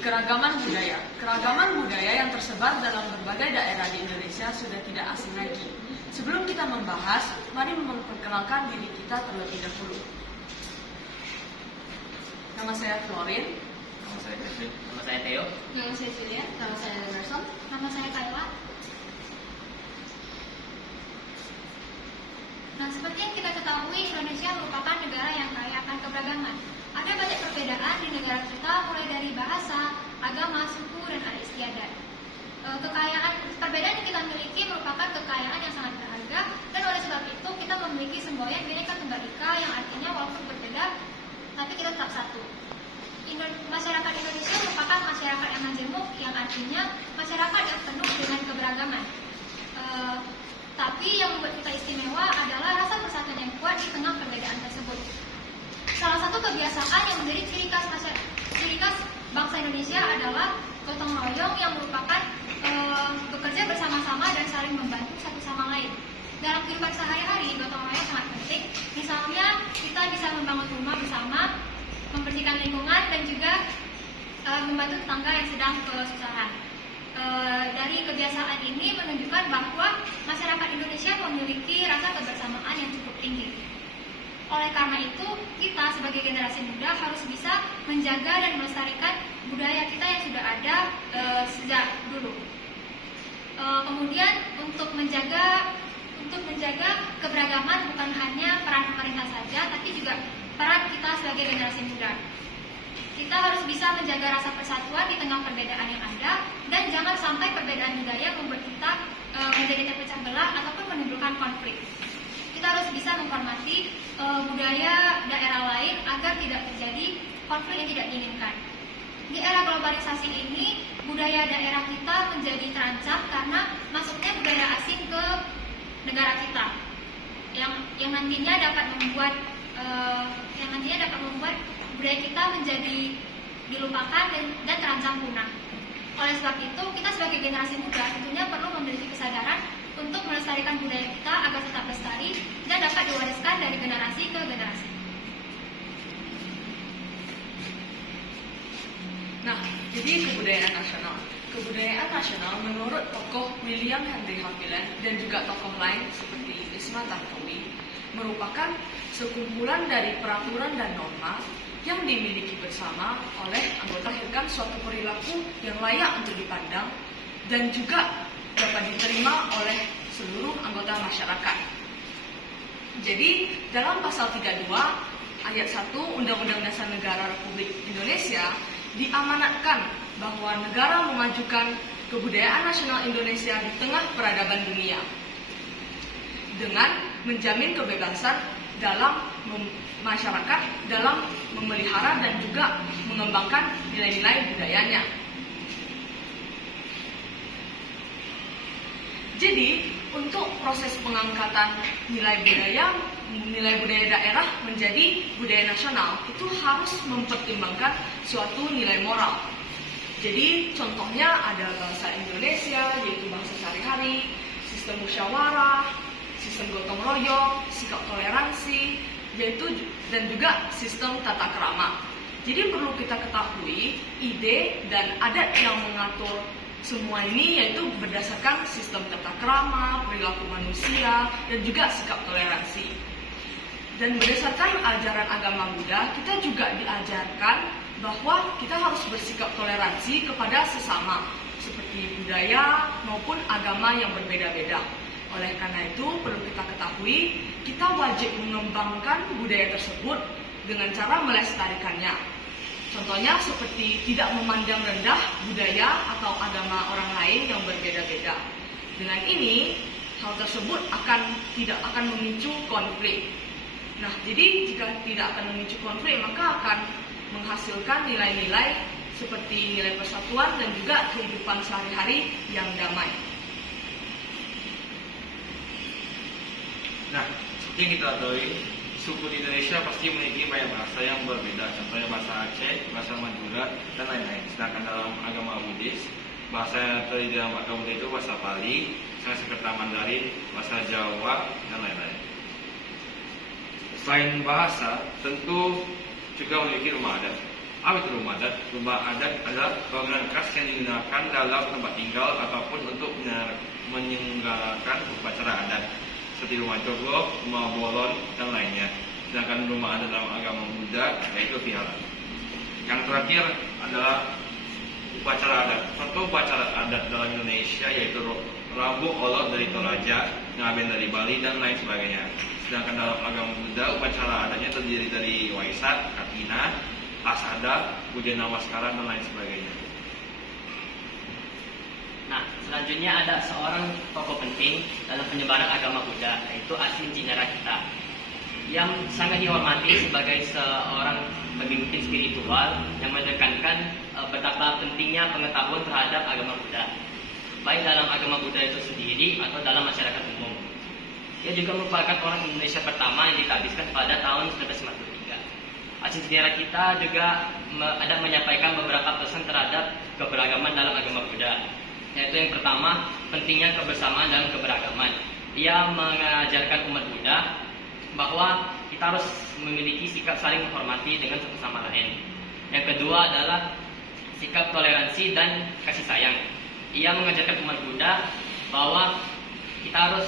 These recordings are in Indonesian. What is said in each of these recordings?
keragaman budaya. Keragaman budaya yang tersebar dalam berbagai daerah di Indonesia sudah tidak asing lagi. Sebelum kita membahas, mari memperkenalkan diri kita terlebih dahulu. Nama saya Florin. Nama saya Kevin. Nama saya Theo. Nama saya Julia. Nama saya Emerson. Nama saya Kayla. Nah, seperti yang kita ketahui, Indonesia merupakan negara yang kaya akan keberagaman. Ada banyak perbedaan di negara kita, mulai dari bahasa, agama, suku, dan adat istiadat. Perbedaan yang kita miliki merupakan kekayaan yang sangat berharga, dan oleh sebab itu kita memiliki semboyan Bhinneka Tunggal Ika yang artinya walaupun berbeda, tapi kita tetap satu. Masyarakat Indonesia merupakan masyarakat yang majemuk, yang artinya masyarakat yang penuh dengan keberagaman. Tapi yang membuat kita istimewa adalah rasa persatuan yang kuat di tengah perbedaan tersebut. Salah satu kebiasaan yang menjadi ciri khas bangsa Indonesia adalah gotong royong yang merupakan bekerja bersama-sama dan saling membantu satu sama lain. Dalam kehidupan sehari-hari, gotong royong sangat penting. Misalnya, kita bisa membangun rumah bersama, membersihkan lingkungan, dan juga membantu tetangga yang sedang kesusahan. Dari kebiasaan ini menunjukkan bahwa masyarakat Indonesia memiliki rasa kebersamaan yang cukup tinggi. Oleh karena itu, kita sebagai generasi muda harus bisa menjaga dan melestarikan budaya kita yang sudah ada sejak dulu. Kemudian untuk menjaga keberagaman bukan hanya peran pemerintah saja, tapi juga peran kita sebagai generasi muda. Kita harus bisa menjaga rasa persatuan di tengah perbedaan yang ada, dan jangan sampai perbedaan budaya membuat kita menjadi terpecah belah ataupun menimbulkan konflik. Kita harus bisa menghormati budaya daerah lain agar tidak terjadi konflik yang tidak diinginkan. Di era globalisasi ini, budaya daerah kita menjadi terancam karena masuknya budaya asing ke negara kita, yang nantinya dapat membuat budaya kita menjadi dilupakan dan terancam punah. Oleh sebab itu, kita sebagai generasi muda tentunya perlu memiliki kesadaran untuk melestarikan budaya kita agar tetap lestari dan dapat diwariskan dari generasi ke generasi. Nah, jadi kebudayaan nasional. Kebudayaan nasional menurut tokoh William Henry Haviland dan juga tokoh lain seperti Isma Tarkawi merupakan sekumpulan dari peraturan dan norma yang dimiliki bersama oleh anggota hingga suatu perilaku yang layak untuk dipandang dan juga dapat diterima oleh seluruh anggota masyarakat. Jadi, dalam pasal 32 ayat 1 Undang-Undang Dasar Negara Republik Indonesia diamanatkan bahwa negara memajukan kebudayaan nasional Indonesia di tengah peradaban dunia dengan menjamin kebebasan dalam masyarakat dalam memelihara dan juga mengembangkan nilai-nilai budayanya. Jadi, untuk proses pengangkatan nilai budaya daerah menjadi budaya nasional itu harus mempertimbangkan suatu nilai moral. Jadi, contohnya ada bahasa Indonesia, yaitu bahasa sehari-hari, sistem musyawarah, sistem gotong royong, sikap toleransi, dan juga sistem tata krama. Jadi perlu kita ketahui ide dan adat yang mengatur semua ini yaitu berdasarkan sistem tata krama, perilaku manusia, dan juga sikap toleransi. Dan berdasarkan ajaran agama Buddha, kita juga diajarkan bahwa kita harus bersikap toleransi kepada sesama, seperti budaya maupun agama yang berbeda-beda. Oleh karena itu, perlu kita ketahui, kita wajib mengembangkan budaya tersebut dengan cara melestarikannya. Contohnya seperti tidak memandang rendah budaya atau agama orang lain yang berbeda-beda. Dengan ini, hal tersebut tidak akan memicu konflik. Nah, jadi jika tidak akan memicu konflik, maka akan menghasilkan nilai-nilai seperti nilai persatuan dan juga kehidupan sehari-hari yang damai. Nah, seperti yang kita ketahui, suku di Indonesia pasti memiliki banyak bahasa yang berbeda. Contohnya bahasa Aceh, bahasa Madura, dan lain-lain. Sedangkan dalam agama Buddhis, bahasa yang terdiri dalam agama Buddha itu bahasa Pali, Sanskerta Mandarin, bahasa Jawa, dan lain-lain. Selain bahasa, tentu juga memiliki rumah adat. Apa itu rumah adat? Rumah adat adalah bangunan khas yang digunakan dalam tempat tinggal ataupun untuk menyelenggarakan upacara adat seperti rumah cogok, rumah bolon, dan lainnya. Sedangkan rumah adat dalam agama Buddha yaitu vihara. Yang terakhir adalah upacara adat. Contoh upacara adat dalam Indonesia yaitu Rabu Olor dari Toraja, Ngaben dari Bali, dan lain sebagainya. Sedangkan dalam agama Buddha, upacara adatnya terdiri dari Waisak, Katina, Asada, Puja Namaskara, dan lain sebagainya. Nah, selanjutnya ada seorang tokoh penting dalam penyebaran agama Buddha, yaitu Asin Cinarakita, yang sangat dihormati sebagai seorang pemimpin spiritual yang menekankan betapa pentingnya pengetahuan terhadap agama Buddha, baik dalam agama Buddha itu sendiri atau dalam masyarakat umum. Ia juga merupakan orang Indonesia pertama yang ditabiskan pada tahun 1953. Asin Cinarakita juga ada menyampaikan beberapa pesan terhadap keberagaman dalam agama Buddha, yaitu yang pertama, pentingnya kebersamaan dalam keberagaman. Ia mengajarkan umat Buddha bahwa kita harus memiliki sikap saling menghormati dengan satu sama lain. Yang kedua adalah sikap toleransi dan kasih sayang. Ia mengajarkan umat Buddha bahwa kita harus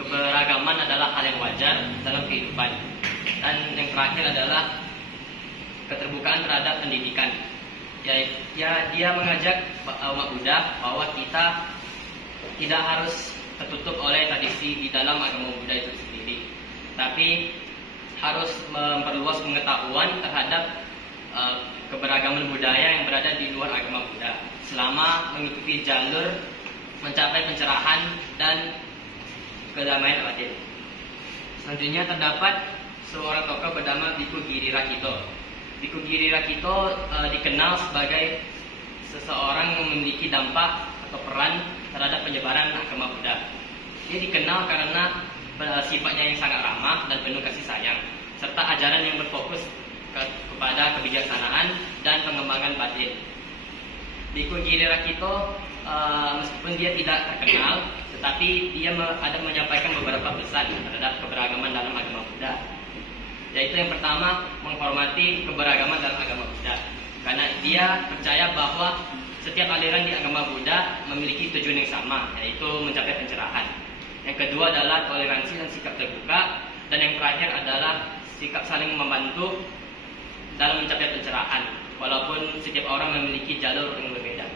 keberagaman adalah hal yang wajar dalam kehidupan. Dan yang terakhir adalah keterbukaan terhadap pendidikan. Dia mengajak umat Buddha bahwa kita tidak harus tertutup oleh tradisi di dalam agama Buddha itu sendiri, tapi harus memperluas pengetahuan terhadap keberagaman budaya yang berada di luar agama Buddha selama mengikuti jalur mencapai pencerahan dan kedamaian batin. Selanjutnya terdapat seorang tokoh bernama Bhikkhu Giri Rakito. Bhikkhu Giri Rakito dikenal sebagai seseorang yang memiliki dampak atau peran terhadap penyebaran agama Buddha. Dia dikenal karena sifatnya yang sangat ramah dan penuh kasih sayang, serta ajaran yang berfokus kepada kebijaksanaan dan pengembangan batin. Bhikkhu Giri Rakito meskipun dia tidak terkenal, tetapi dia ada menyampaikan beberapa pesan terhadap keberagaman dalam agama Buddha. Yaitu yang pertama, menghormati keberagaman dalam agama Buddha, karena dia percaya bahwa setiap aliran di agama Buddha memiliki tujuan yang sama, yaitu mencapai pencerahan. Yang kedua adalah toleransi dan sikap terbuka, dan yang terakhir adalah sikap saling membantu dalam mencapai pencerahan, walaupun setiap orang memiliki jalur yang berbeda.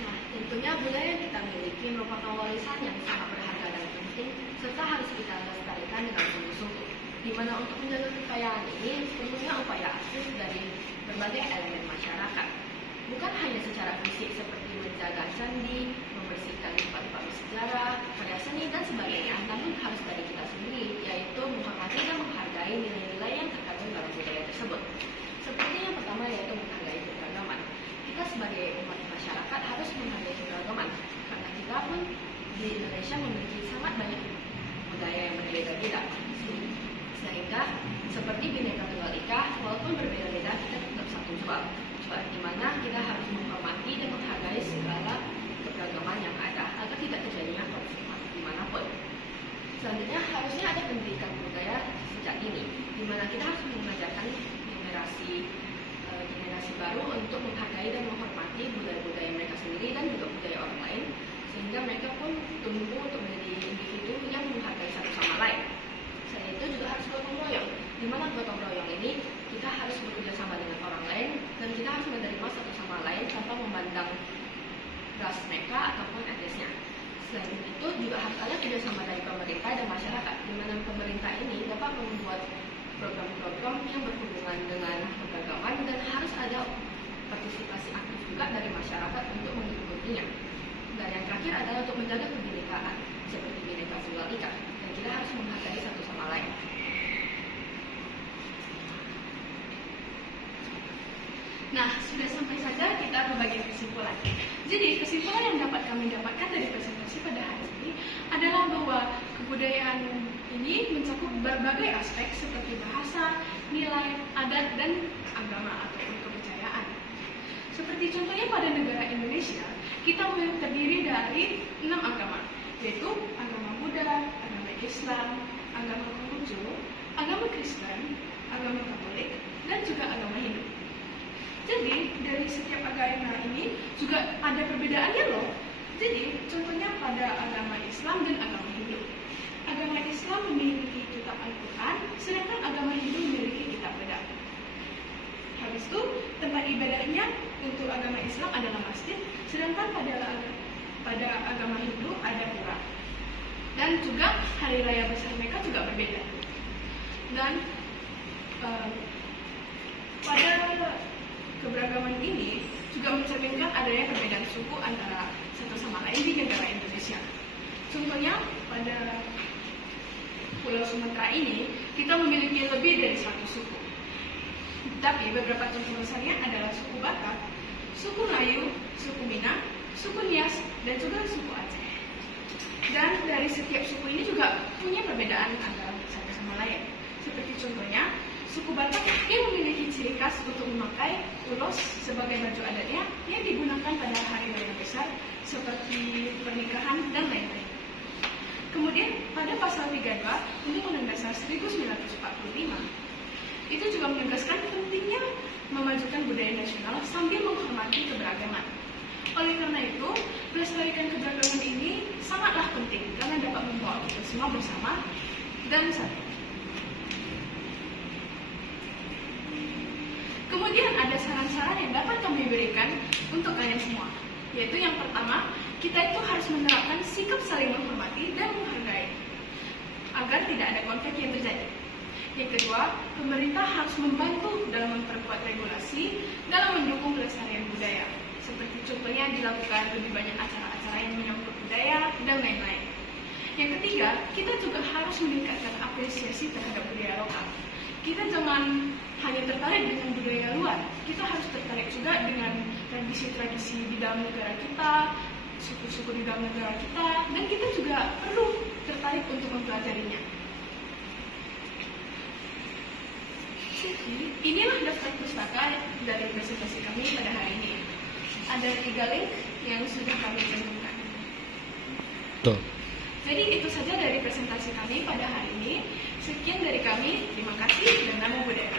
Nah, tentunya budaya yang kita miliki merupakan warisan yang sangat berharga dan penting, serta harus kita lestarikan dengan sungguh-sungguh. Di mana untuk menjaga kekayaan ini perlunya upaya aktif dari berbagai elemen masyarakat. Bukan hanya secara fisik seperti menjaga candi, membersihkan tempat-tempat bersejarah, karya seni dan sebagainya, namun harus dari kita sendiri, yaitu menghormati dan menghargai nilai-nilai yang terkandung dalam budaya tersebut. Seperti yang pertama yaitu menghargai keberagaman. Kita sebagai umat masyarakat harus menghargai keberagaman, karena kita pun di Indonesia memiliki sangat banyak budaya yang berbeda-beda. Sehingga seperti Bhinneka Tunggal Ika, walaupun berbeda-beda kita tetap satu jua, di mana kita harus menghormati dan menghargai segala keberagaman yang ada agar tidak terjadinya konflik dimanapun. Selanjutnya harusnya ada pendidikan budaya sejak dini, di mana kita harus mengajarkan generasi baru untuk menghargai dan menghormati budaya-budaya mereka sendiri dan juga budaya orang lain, sehingga mereka pun tumbuh untuk menjadi individu yang menghargai satu sama lain. Selain itu juga harus gotong royong, di mana gotong royong ini kita harus bekerja sama dengan orang lain dan kita harus menerima satu sama lain tanpa memandang ras mereka ataupun etnisnya. Selain itu juga harus ada kerjasama dari pemerintah dan masyarakat, di mana pemerintah ini dapat membuat program-program yang berhubungan dengan keberagaman dan harus ada partisipasi aktif juga dari masyarakat untuk mengikutinya. Dan yang terakhir adalah untuk menjaga kebinekaan seperti Bhinneka Tunggal Ika, dan kita harus menghargai satu sama lain. Nah, sudah sampai saja kita ke bagian kesimpulan. Jadi, kesimpulan yang dapat kami dapatkan dari presentasi pada hari ini adalah bahwa kebudayaan ini mencakup berbagai aspek seperti bahasa, nilai, adat, dan agama ataupun kepercayaan. Seperti contohnya pada negara Indonesia, kita terdiri dari 6 agama, yaitu agama Buddha, Islam, agama Konghucu, agama Kristen, agama Katolik, dan juga agama Hindu. Jadi dari setiap agama ini juga ada perbedaannya loh. Jadi contohnya pada agama Islam dan agama Hindu. Agama Islam memiliki kitab Al-Quran, sedangkan agama Hindu memiliki kitab Veda. Habis itu tempat ibadahnya untuk agama Islam adalah masjid, sedangkan pada agama Hindu ada pura. Dan juga hari raya besar mereka juga berbeda. Dan pada keberagaman ini juga mencerminkan adanya perbedaan suku antara satu sama lain di negara Indonesia. Contohnya pada Pulau Sumatera ini kita memiliki lebih dari 100 suku. Tapi beberapa contoh besarnya adalah suku Batak, suku Melayu, suku Minang, suku Nias, dan juga suku Aceh. Dan dari setiap suku ini juga punya perbedaan antara satu sama lain. Seperti contohnya, suku Batak yang memiliki ciri khas untuk memakai ulos sebagai baju adatnya yang digunakan pada hari raya besar seperti pernikahan dan lain-lain. Kemudian pada pasal 32 Undang-Undang Dasar 1945 itu juga menegaskan pentingnya memajukan budaya nasional sambil menghormati keberagaman. Oleh karena itu, melestarikan keberagaman ini sangatlah penting karena dapat membawa kita semua bersama dan satu. Kemudian ada saran-saran yang dapat kami berikan untuk kalian semua, yaitu yang pertama, kita itu harus menerapkan sikap saling menghormati dan menghargai agar tidak ada konflik yang terjadi. Yang kedua, pemerintah harus membantu dalam memperkuat regulasi dalam mendukung pelestarian budaya, seperti contohnya dilakukan lebih banyak acara-acara yang menyangkut budaya dan lain-lain. Yang ketiga, kita juga harus meningkatkan apresiasi terhadap budaya lokal. Kita jangan hanya tertarik dengan budaya luar, kita harus tertarik juga dengan tradisi-tradisi di dalam negara kita, suku-suku di dalam negara kita, dan kita juga perlu tertarik untuk mempelajarinya. Jadi, inilah daftar pustaka dari presentasi kami pada hari ini. Ada 3 link yang sudah kami cantumkan. Jadi itu saja dari presentasi kami pada hari ini. Sekian dari kami, terima kasih dan namo buddhaya.